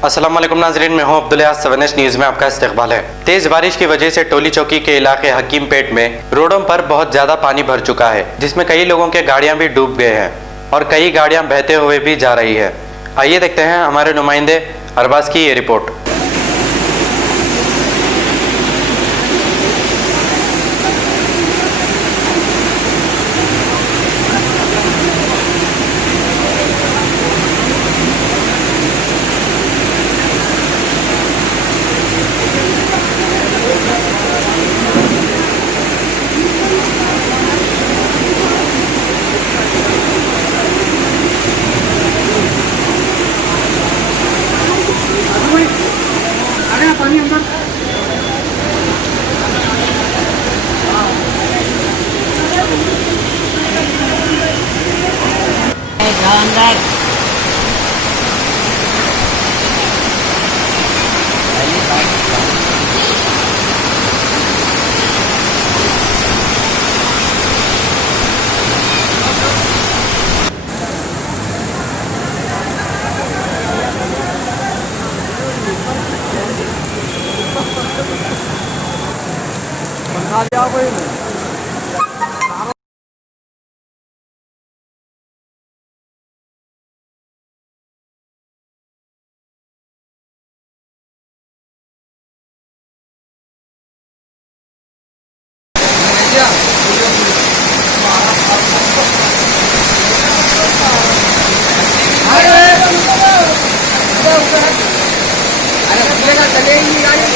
अस्सलाम वालेकुम नाज़रीन, मैं हूं अब्दुल यास। 7 न्यूज़ में आपका इस्तकबाल है। तेज बारिश की वजह से टोली चौकी के इलाके हकीमपेट में रोडों पर बहुत ज्यादा पानी भर चुका है, जिसमें कई लोगों के गाड़ियां भी डूब गए हैं और कई गाड़ियां बहते हुए भी जा रही है। आइए देखते हैं हमारे नुमाइंदे अरबाज की ये रिपोर्ट। पानी अंदर बना दिया कोई चलेगी गाड़ी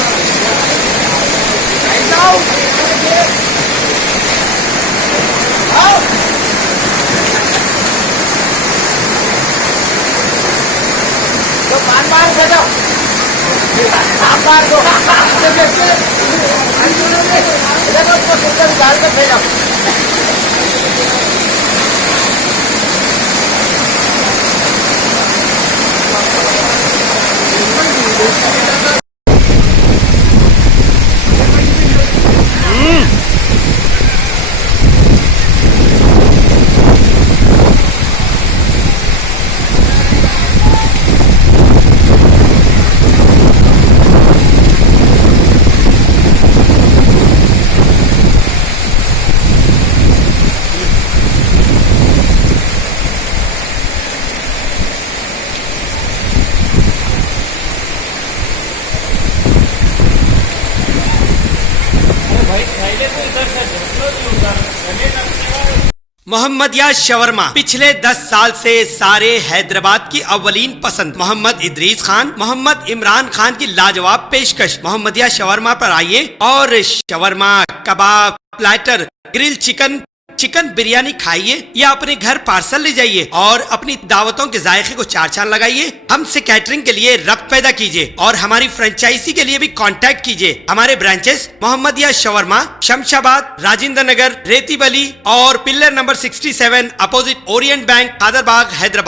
तो बार दे दो, आप बार दो इधर उसको सुंदर डाल कर भेजो। मोहम्मदिया शवरमा पिछले 10 साल से सारे हैदराबाद की अव्वलीन पसंद मोहम्मद इदरीस खान, मोहम्मद इमरान खान की लाजवाब पेशकश। मोहम्मदिया शवरमा पर आइए और शवरमा, कबाब, platter, grill chicken, chicken biryani खाइए या अपने घर पार्सल ले जाइए और अपनी दावतों के जायके को चार चांद लगाइए। हमसे कैटरिंग के लिए रब्त पैदा कीजिए और हमारी फ्रेंचाइजी के लिए भी कांटेक्ट कीजिए। हमारे ब्रांचेस मोहम्मदिया शवरमा, शमशाबाद, राजेंद्र नगर, रेती बली और pillar number 67 opposite Orient bank, Kadarbagh, Hyderabad.